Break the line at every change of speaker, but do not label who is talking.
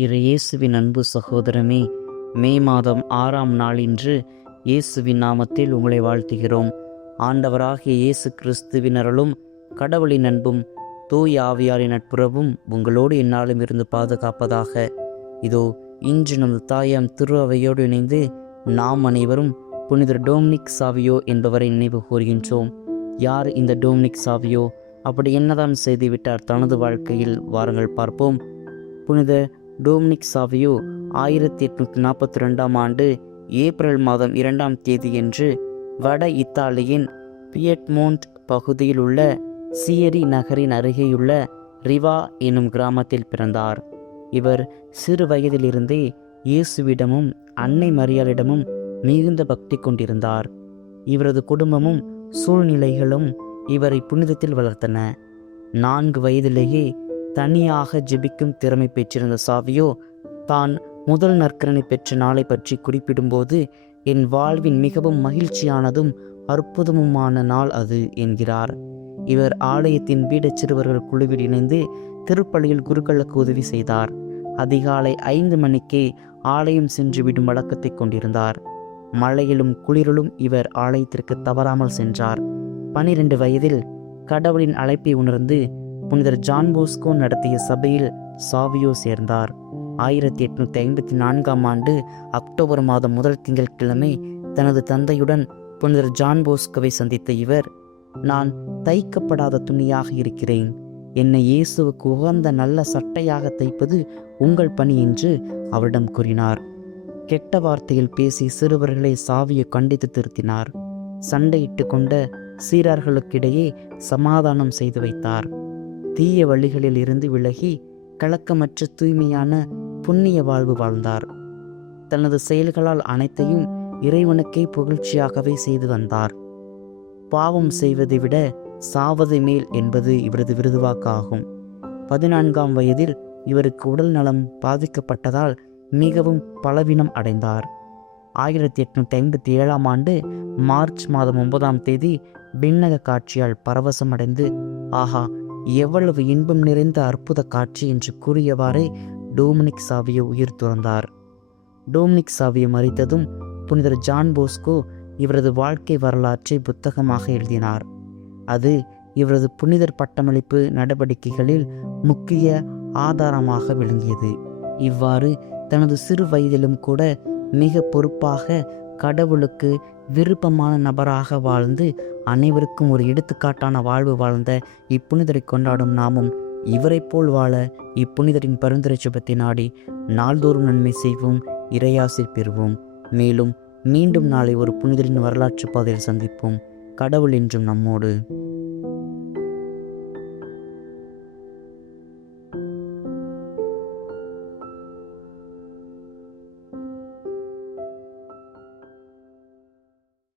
இரு இயேசுவின் அன்பு சகோதரமே மே மாதம் ஆறாம் நாள் இன்று இயேசுவின் நாமத்தில் உங்களை வாழ்த்துகிறோம். ஆண்டவராகிய இயேசு கிறிஸ்துவின் அருளும் கடவுளின் அன்பும் தூய் ஆவியாரின் நட்புறவும் உங்களோடு என்னாலும் இருந்து பாதுகாப்பதாக. இதோ இன்று நமது தாயாம் திருவையோடு இணைந்து நாம் அனைவரும் புனிதர் டோம்னிக் சாவியோ என்பவரை நினைவு கூறுகின்றோம் யார் இந்த டோம்னிக் சாவியோ? அப்படி என்னதான் செய்துவிட்டார் தனது வாழ்க்கையில்? வாருங்கள் பார்ப்போம். புனித டோம்னிக் சாவியோ ஆயிரத்தி எட்நூற்றி நாற்பத்தி ரெண்டாம் ஆண்டு ஏப்ரல் மாதம் இரண்டாம் தேதியன்று வட இத்தாலியின் பியட்மோண்ட் பகுதியில் உள்ள சியரி நகரின் அருகேயுள்ள ரிவா எனும் கிராமத்தில் பிறந்தார். இவர் சிறு வயதிலிருந்தே இயேசுவிடமும் அன்னை மரியாளிடமும் மிகுந்த பக்தி கொண்டிருந்தார். இவரது குடும்பமும் சூழ்நிலைகளும் இவரை புனிதத்தில் வளர்த்தன. நான்கு வயதிலேயே தனியாக ஜெபிக்கும் திறமை பெற்றிருந்த சாவியோ தான் முதல் நற்கரணை பெற்ற நாளை பற்றி குறிப்பிடும்போது என் வாழ்வின் மிகவும் மகிழ்ச்சியானதும் அற்புதமுமான நாள் அது என்கிறார். இவர் ஆலயத்தின் பீடச் சிறுவர்கள் குழுவில் இணைந்து திருப்பள்ளியில் குருக்களுக்கு உதவி செய்தார். அதிகாலை ஐந்து மணிக்கே ஆலயம் சென்று விடும் வழக்கத்தை கொண்டிருந்தார். மழையிலும் குளிரிலும் இவர் ஆலயத்திற்கு தவறாமல் சென்றார். பனிரெண்டு வயதில் கடவுளின் அழைப்பை உணர்ந்து புனிதர் ஜான் போஸ்கோ நடத்திய சபையில் சாவியோ சேர்ந்தார். ஆயிரத்தி எட்நூத்தி ஐம்பத்தி நான்காம் ஆண்டு அக்டோபர் மாதம் முதல் திங்கட்கிழமை தனது தந்தையுடன் புனிதர் ஜான் போஸ்கோவை சந்தித்த இவர் நான் தைக்கப்படாத துணியாக இருக்கிறேன். என்னை இயேசுவுக்கு உகந்த நல்ல சட்டையாக தைப்பது உங்கள் பணி என்று அவரிடம் கூறினார். கெட்ட வார்த்தையில் பேசி சிறுவர்களை சாவியை கண்டித்து திருத்தினார். சண்டையிட்டு கொண்ட சீரர்களுக்கிடையே சமாதானம் செய்து வைத்தார். தீய வழிகளில் இருந்து விலகி கலக்கமற்ற தூய்மையான புண்ணிய வாழ்வு வாழ்ந்தார். தனது செயல்களால் அனைத்தையும் இறைவனுக்கே புகழ்ச்சியாகவே செய்து வந்தார். பாவம் செய்வதை விட சாவது மேல் என்பது இவரது விருதுவாக்காகும். பதினான்காம் வயதில் இவருக்கு உடல் நலம் பாதிக்கப்பட்டதால் மிகவும் பலவீனம் அடைந்தார். ஆயிரத்தி எட்நூத்தி ஐம்பத்தி ஏழாம் ஆண்டு மார்ச் மாதம் ஒன்பதாம் தேதி பின்னக காட்சியால் பரவசமடைந்து ஆஹா எவ்வளவு இன்பம் நிறைந்த அற்புத காட்சி என்று கூறியவாறே டோமினிக் சாவியோ உயிர் துறந்தார். டோமினிக் சாவியோ மறித்ததும் புனிதர் ஜான் போஸ்கோ இவரது வாழ்க்கை வரலாற்றை புத்தகமாக எழுதினார். அது இவரது புனிதர் பட்டமளிப்பு நடவடிக்கைகளில் முக்கிய ஆதாரமாக விளங்கியது. இவ்வாறு தனது சிறு வயதிலும் கூட மிக பொறுப்பாக கடவுளுக்கு விருப்பமான நபராக வாழ்ந்து அனைவருக்கும் ஒரு எடுத்துக்காட்டான வாழ்வு வாழ்ந்த இப்புனிதரை கொண்டாடும் நாமும் இவரைப் போல் வாழ இப்புனிதரின் பரிந்துரை சுபத்தை நாடி நாள்தோறும் நன்மை செய்வோம் இறையாசி பெறுவோம். மேலும் மீண்டும் நாளை ஒரு புனிதரின் வரலாற்று பாதையில் சந்திப்போம். கடவுள் என்றும் நம்மோடு.